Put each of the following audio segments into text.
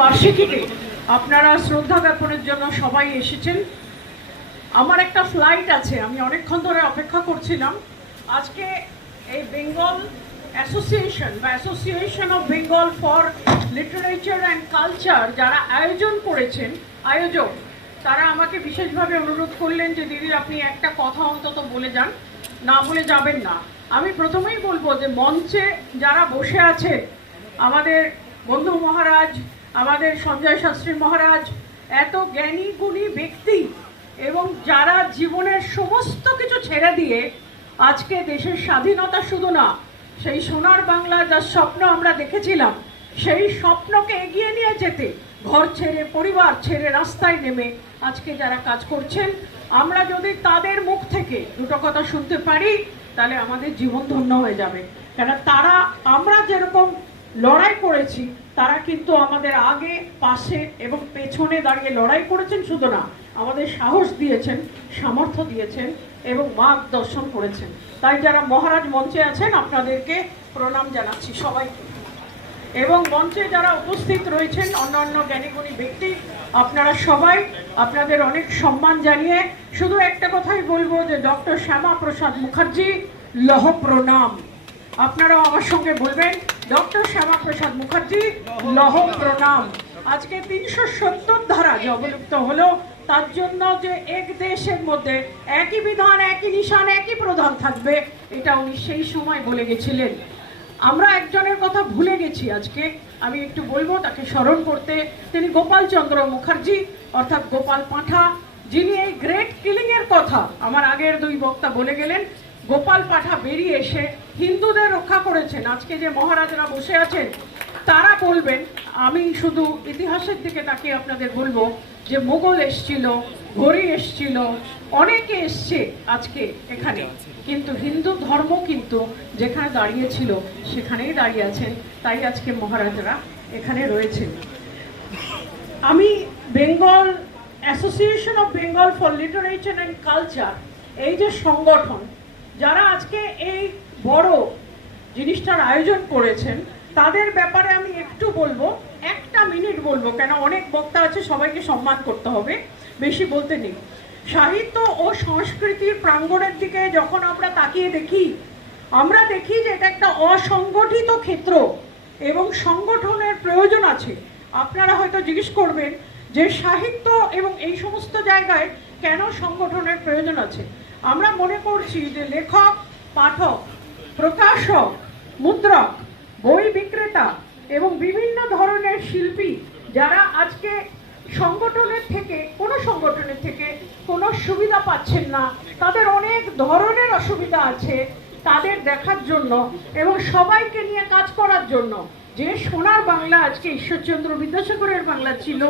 বার্ষিকীতে আপনারা শ্রদ্ধা জ্ঞাপনের জন্য সবাই এসেছেন। আমার একটা ফ্লাইট আছে, আমি অনেকক্ষণ ধরে অপেক্ষা করছিলাম। আজকে এই বেঙ্গল অ্যাসোসিয়েশন বা association of Bengal for literature and culture যারা আয়োজন করেছেন, আয়োজক, তারা আমাকে বিশেষভাবে অনুরোধ করলেন যে দিদি আপনি একটা কথা অন্তত বলে যান, না বলে যাবেন না। আমি প্রথমেই বলবো যে মঞ্চে যারা বসে আছে, আমাদের বন্ধু মহারাজ, আমাদের সঞ্জয় শাস্ত্রী মহারাজ, এত জ্ঞানী গুণী ব্যক্তি এবং যারা জীবনের সমস্ত কিছু ছেড়ে দিয়ে আজকে দেশের স্বাধীনতা শুধু না, সেই সোনার বাংলা যার স্বপ্ন আমরা দেখেছিলাম, সেই স্বপ্নকে এগিয়ে নিয়ে যেতে ঘর ছেড়ে পরিবার ছেড়ে রাস্তায় নেমে আজকে যারা কাজ করছেন, আমরা যদি তাদের মুখ থেকে দুটো কথা শুনতে পারি তাহলে আমাদের জীবন ধন্য হয়ে যাবে। কেন তারা, আমরা যেরকম লড়াই করেছি, তারা কিন্তু আমাদের আগে পাশে এবং পেছনে দাঁড়িয়ে লড়াই করেছেন, শুধু না আমাদের সাহস দিয়েছেন, সামর্থ্য দিয়েছেন এবং মার্গদর্শন করেছেন। তাই যারা মহারাজ মঞ্চে আছেন আপনাদেরকে প্রণাম জানাচ্ছি সবাইকে, এবং মঞ্চে যারা উপস্থিত রয়েছেন অন্যান্য জ্ঞানীগুণী ব্যক্তি, আপনারা সবাই আপনাদের অনেক সম্মান জানিয়ে শুধু একটা কথাই বলবো যে ডক্টর শ্যামা প্রসাদ মুখার্জি লহ প্রণাম। আপনারাও আমার সঙ্গে বলবেন ডক্টর শ্যামা প্রসাদ মুখার্জি লহ প্রণাম। আজকে 370 ধারা যে অবলুপ্ত হলো, তার জন্য যে এক দেশের মধ্যে একই বিধান, একই নিশান, একই প্রধান থাকবে, এটা উনি সেই সময় বলে গেছিলেন। আমরা একজনের কথা ভুলে গেছি, আজকে আমি একটু বলবো তাকে স্মরণ করতে। তিনি গোপাল চন্দ্র মুখার্জি অর্থাৎ গোপাল পাঁঠা, যিনি এই গ্রেট কিলিং এর কথা আমার আগের দুই বক্তা বলে গেলেন। গোপাল পাঁঠা বেরিয়ে এসে হিন্দুদের রক্ষা করেছেন। আজকে যে মহারাজরা বসে আছেন তারা বলবেন, আমি শুধু ইতিহাসের দিকে তাকিয়ে আপনাদের বলবো যে মোগল এসছিল, ঘড়ি এসছিল, অনেকে এসছে আজকে এখানে, কিন্তু হিন্দু ধর্ম কিন্তু যেখানে দাঁড়িয়েছিল সেখানেই দাঁড়িয়ে আছেন। তাই আজকে মহারাজরা এখানে রয়েছেন। আমি Bengal association of Bengal for literature and culture, এই যে সংগঠন যারা আজকে এই বড় জিনিসটার আয়োজন করেছেন, তাদের ব্যাপারে আমি একটু বলবো, একটা মিনিট বলবো, কেন অনেক বক্তা আছে, সবাইকে সম্মান করতে হবে, বেশি বলতে নেই। সাহিত্য ও সংস্কৃতির প্রাঙ্গণের দিকে যখন আমরা তাকিয়ে দেখি, আমরা দেখি যে এটা একটা অসংগঠিত ক্ষেত্র এবং সংগঠনের প্রয়োজন আছে। আপনারা হয়তো জিজ্ঞেস করবেন যে সাহিত্য এবং এই সমস্ত জায়গায় কেন সংগঠনের প্রয়োজন আছে। আমরা মনে করছি যে লেখক, পাঠক, প্রকাশক, মুদ্রক, বই বিক্রেতা এবং বিভিন্ন ধরনের শিল্পী যারা আজকে সংগঠনের থেকে কোনো সুবিধা পাচ্ছেন না, তাদের অনেক ধরনের অসুবিধা আছে, তাদের দেখার জন্য এবং সবাইকে নিয়ে কাজ করার জন্য যে সোনার বাংলা আজকে ঈশ্বরচন্দ্র বিদ্যাসাগরের বাংলা ছিল,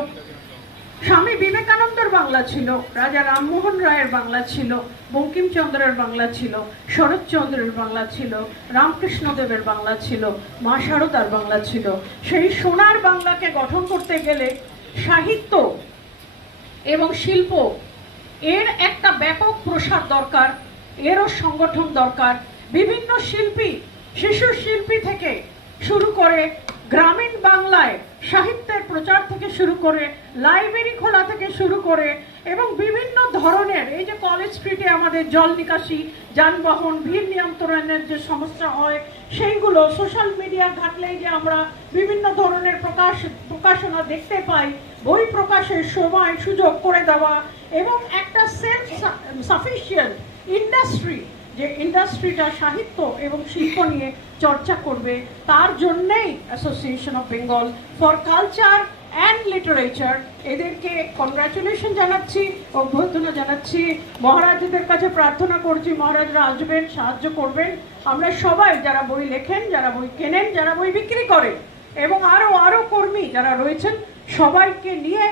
স্বামী বিবেকানন্দের বাংলা ছিল, রাজা রামমোহন রায়ের বাংলা ছিল, বঙ্কিমচন্দ্রের বাংলা ছিল, শরৎচন্দ্রের বাংলা ছিল, রামকৃষ্ণদেবের বাংলা ছিল, মা শারদার বাংলা ছিল। সেই সোনার বাংলাকে গঠন করতে গেলে সাহিত্য এবং শিল্প এর একটা ব্যাপক প্রসার দরকার, এরও সংগঠন দরকার। বিভিন্ন শিল্পী, শিশু শিল্পী থেকে শুরু করে গ্রামীণ বাংলায় সাহিত্যের প্রচার থেকে শুরু করে লাইব্রেরি খোলা থেকে শুরু করে এবং বিভিন্ন ধরনের, এই যে কলেজ স্ট্রিটে আমাদের জল নিকাশি, যানবাহন, ভিড় নিয়ন্ত্রণের যে সমস্যা হয় সেইগুলো, সোশ্যাল মিডিয়া ঘাটলেই যে আমরা বিভিন্ন ধরনের প্রকাশনা দেখতে পাই, বই প্রকাশের সময় সুযোগ করে দেওয়া এবং একটা সেলফ সাফিসিয়েন্ট ইন্ডাস্ট্রি, যে ইন্ডাস্ট্রিটা সাহিত্য এবং শিল্প নিয়ে চর্চা করবে, তার জন্যেই association of Bengal for culture and literature, এদেরকে কনগ্রাচুলেশন জানাচ্ছি, অভ্যর্থনা জানাচ্ছি। মহারাজদের কাছে প্রার্থনা করছি মহারাজরা আসবেন, সাহায্য করবেন। আমরা সবাই যারা বই লেখেন, যারা বই কেনেন, যারা বই বিক্রি করেন এবং আরও কর্মী যারা রয়েছেন, সবাইকে নিয়ে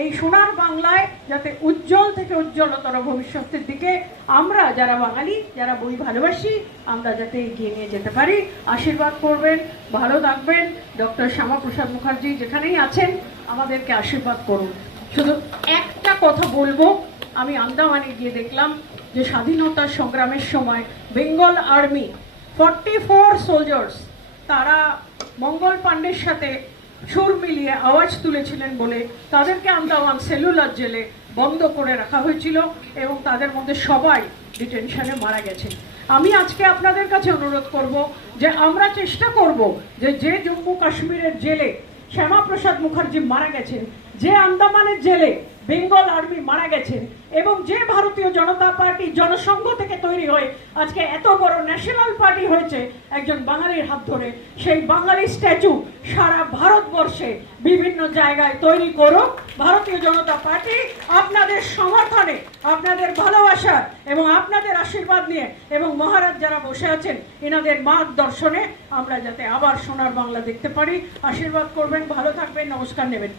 এই সোনার বাংলায় যাতে উজ্জ্বল থেকে উজ্জ্বলতর ভবিষ্যতের দিকে আমরা যারা বাঙালি, যারা বই ভালোবাসি, আমরা যাতে এগিয়ে নিয়ে যেতে পারি। আশীর্বাদ করবেন, ভালো থাকবেন। ডক্টর শ্যামা প্রসাদ মুখার্জি যেখানেই আছেন আমাদেরকে আশীর্বাদ করুন। শুধু একটা কথা বলবো, আমি আন্দামানে গিয়ে দেখলাম যে স্বাধীনতার সংগ্রামের সময় বেঙ্গল আর্মি 44 সোলজার্স, তারা মঙ্গল পাণ্ডের সাথে সুর মিলিয়ে আওয়াজ তুলেছিলেন বলে তাদেরকে আন্দামান সেলুলার জেলে বন্ধ করে রাখা হয়েছিল এবং তাদের মধ্যে সবাই ডিটেনশনে মারা গেছে। আমি আজকে আপনাদের কাছে অনুরোধ করব যে আমরা চেষ্টা করব যে জম্মু কাশ্মীরের জেলে শ্যামাপ্রসাদ মুখার্জি মারা গেছেন, যে আন্দামানের জেলে বেঙ্গল আর্মি মারা গেছেন এবং যে ভারতীয় জনতা পার্টি জনসংঘ থেকে তৈরি হয়ে আজকে এত বড় ন্যাশনাল পার্টি হয়েছে একজন বাঙালির হাত ধরে, সেই বাঙালি স্ট্যাচু সারা ভারতবর্ষে বিভিন্ন জায়গায় তৈরি করুক ভারতীয় জনতা পার্টি। আপনাদের সমর্থনে, আপনাদের ভালোবাসা এবং আপনাদের আশীর্বাদ নিয়ে এবং মহারাজ যারা বসে আছেন এনাদের মার্গদর্শনে আমরা যাতে আবার সোনার বাংলা দেখতে পারি। আশীর্বাদ করবেন, ভালো থাকবেন, নমস্কার নেবেন।